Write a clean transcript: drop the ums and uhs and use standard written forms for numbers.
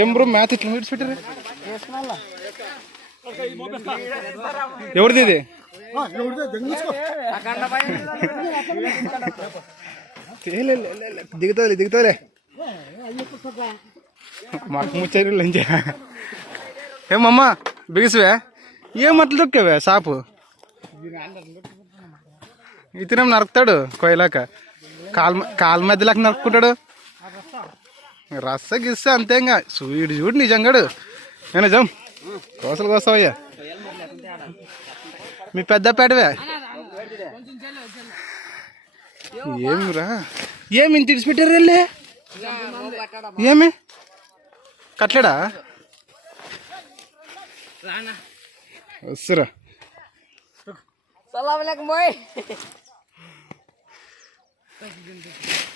ఏం bro math ఇట్లా meets పెట్టారు ఎవరిది ఇది దిగుతాలే మాకు ముచ్చారు లంచా ఏమమ్మా బిగిసివే ఏం అట్లా దొక్కావే సాపు ఇతనేం నరుకుతాడు కొయ్యలాక కాలు మధ్యలాక నరుక్కుంటాడు రస్స గిస్స అంతే ఇంకా సూయిడు చూడు నిజంగాడు ఏ నిజం కోసలు కోసవయ్యా మీ పెద్దపేటవే ఏమిరా ఏమి ఇంత ఇడిచిపెట్టారు వెళ్ళి ఏమి కట్లేడా వస్తురా